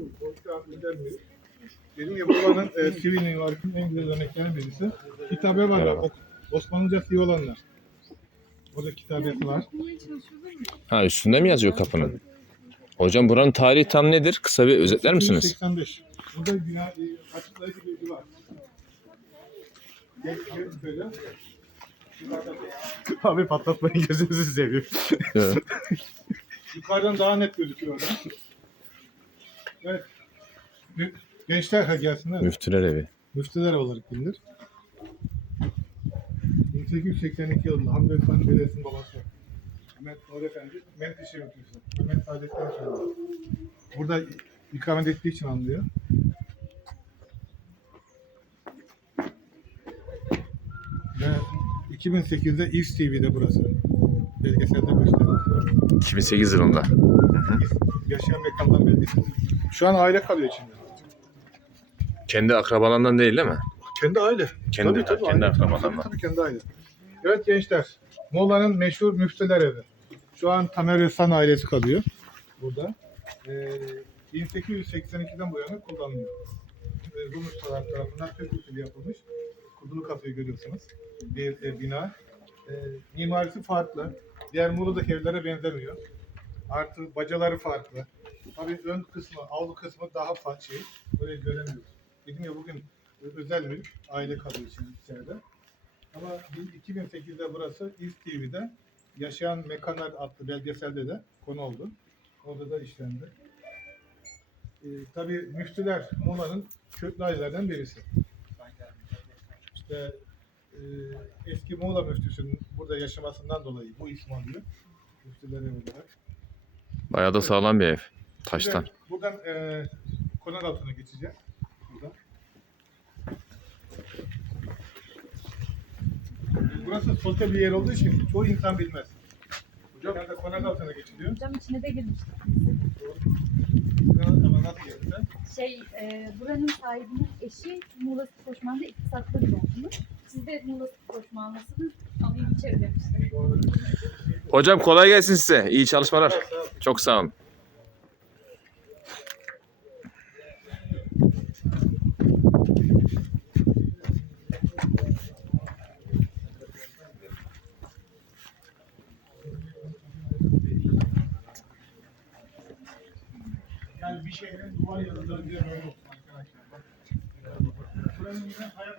Bir. Dedim ya buranın e, sivil mimarinin en güzel örneklerinden birisi. Kitabe var. Merhaba. Ok, Osmanlıcası iyi olanlar. Orada kitabesi var. Ha üstünde mi yazıyor kapının? Hocam buranın tarihi tam nedir? Kısa bir özetler misiniz? 85. Burada bina, e, açıklayıcı bilgi var. Gel, gel şöyle. Abi patlatmayın gözünüzü. Evet. Yukarıdan daha net gözüküyor orada. Evet. Gençler ha gelsinler. Müftüler evi. Müftüler olarak bilinir. 1882 yılında Hamdi Efendi Belediyesi'nin babası. Mehmet Nuri Efendi, Menteşe müftüsü. Mehmet Saadettin Efendi. Burada ikamet ettiği için anlıyor. Ve 2008'de İF TV'de burası. Belgeselde gösterildi. 2008 yılında. Yaşayan mekanlar belgeseli. Şu an aile kalıyor içinde. Kendi akrabalarından değil değil mi? Kendi aile. Kendi- kendi aile. akrabalarından. Tabii, tabii kendi aile. Evet gençler. Muğla'nın meşhur müftüler evi. Şu an Tamer Özsan ailesi kalıyor burada. Ee, 1882'den bu yana kullanılıyor. Ee, Rum ustalar tarafından Türk usulü yapılmış. Kudulu kafayı görüyorsunuz. Bir e, bina. Ee, mimarisi farklı. Diğer Muğla'daki evlere benzemiyor. Artı bacaları farklı. Tabii ön kısmı, avlu kısmı daha farklı şey. Böyle göremiyoruz. Dedim ya bugün özel mülk, aile kalıyor için içeride. Ama 2008'de burası İz TV'de Yaşayan Mekanlar adlı belgeselde de konu oldu. Orada da işlendi. Ee, tabii müftüler Muğla'nın köklü ailelerden birisi. İşte e, eski Muğla müftüsünün burada yaşamasından dolayı bu ismi alıyor. Müftüler evi olarak. Bayağı da sağlam bir ev. Taştan. Şimdi buradan e, konak altına geçeceğiz. Buradan. Burası sosyal bir yer olduğu için çoğu insan bilmez. Hocam nerede konak altına geçiliyor? Hocam içine de girmiştik. Buradan ama nasıl gelirse. Şey, e, buranın sahibinin eşi Muğla Koşman'da iktisatlı bir okumuş. Siz de Muğla Koşmanlısınız. Alayım içeri demişler. Hocam kolay gelsin size. İyi çalışmalar. Çok sağ olun. Yani bir şehrin duvar yazıları diye arkadaşlar. Buranın yine hayat